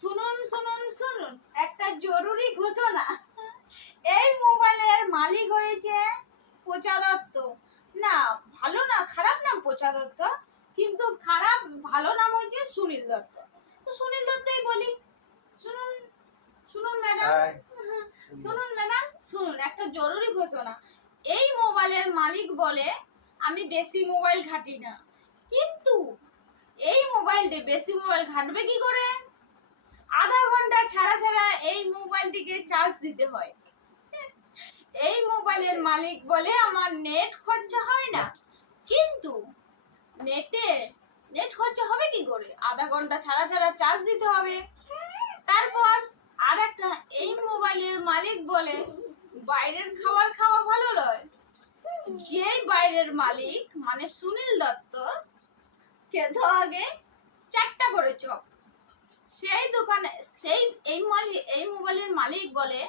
শুনুন শুনুন শুনুন, একটা জরুরি ঘোষণা। এই মোবাইলের মালিক হয়েছে পোচা দত্ত। না, ভালো না, খারাপ নাম পোচা দত্ত, কিন্তু খারাপ ভালো নাম হয়েছে সুনীল দত্ত। তো সুনীল দত্তই বলি। শুনুন শুনুন ম্যাডাম, শুনুন ম্যাডাম, শুনুন, একটা জরুরি ঘোষণা। এই মোবাইলের মালিক বলে আমি বেশি মোবাইল ঘাঁটি না, কিন্তু এই মোবাইলটি বেশি মোবাইল ঘাঁটবে কি করে? আধা ঘন্টা ছাড়া ছাড়া এই মোবাইলটিকে চার্জ দিতে হয়। এই মোবাইলের মালিক বলে আমার নেট খরচা হয় না, কিন্তু নেট খরচা হবে কি করে? আধা ঘন্টা ছাড়া ছাড়া চার্জ দিতে হবে। তারপর আর একটা, এই মোবাইলের মালিক বলে বাইরের খাবার খাওয়া ভালো নয়। যেই বাইরের মালিক মানে সুনীল দত্ত খেতে আগে 4টা করে চপ, সেই দোকানে এই মোবাইলের মালিক বলে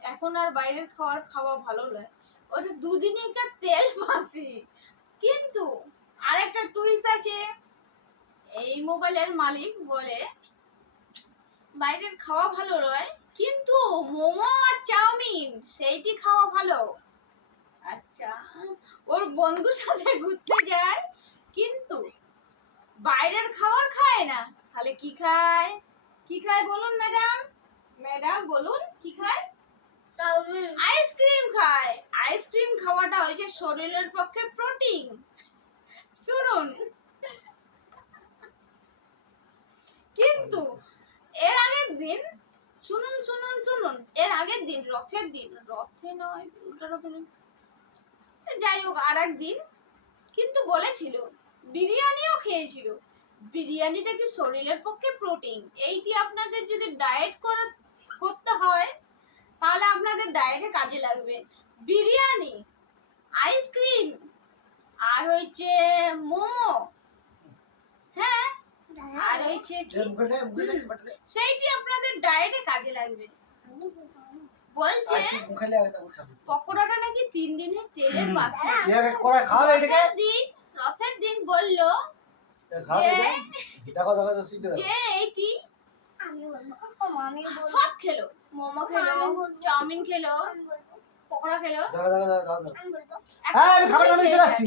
এখন আর বাইরের খাবার খাওয়া ভালো নয়, ওটা দুদিনকার তেল মাসি। কিন্তু আরেকটা টুইস্ট আছে, এই মোবাইলের মালিক বলে বাইরের খাওয়া ভালো নয়, কিন্তু মোমো আর চাউমিন সেইটি খাওয়া ভালো। আচ্ছা, ওর বন্ধুর সাথে ঘুরতে যায় কিন্তু বাইরের খাবার খায় না, তাহলে কি খায়? কি খায় বলুন ম্যাডাম? ম্যাডাম বলুন কি খায়? আইসক্রিম খায়। আইসক্রিম খাওয়াটা হয়েছে শরীরের পক্ষে প্রোটিন। শুনুন, কিন্তু এর আগের দিন, শুনুন শুনুন শুনুন, এর আগের দিন রথে নয়, উল্টা রথে নয়, যাই হোক আর একদিন কিন্তু বলেছিল বিরিয়ানিও খেয়েছিল। বিরিয়ানিটা কি শরীরের পক্ষে প্রোটিন? এইটি আপনাদের যদি ডায়েট করতে হয় তাহলে আপনাদের ডায়েটে কাজে লাগবে। বিরিয়ানি, আইসক্রিম আর হচ্ছে মোমো, হ্যাঁ, আর হচ্ছে সেইটি আপনাদের ডায়েটে কাজে লাগবে। বলছে পকোড়াটা নাকি 3 দিনের তেলের বাসি। রথের দিন বলল যে এইটি সব খেলো, মোমো খেলো, চাউমিন খেলো, পকোড়া খেলো, হ্যাঁ আমি খাবার নামে চলে আসছি।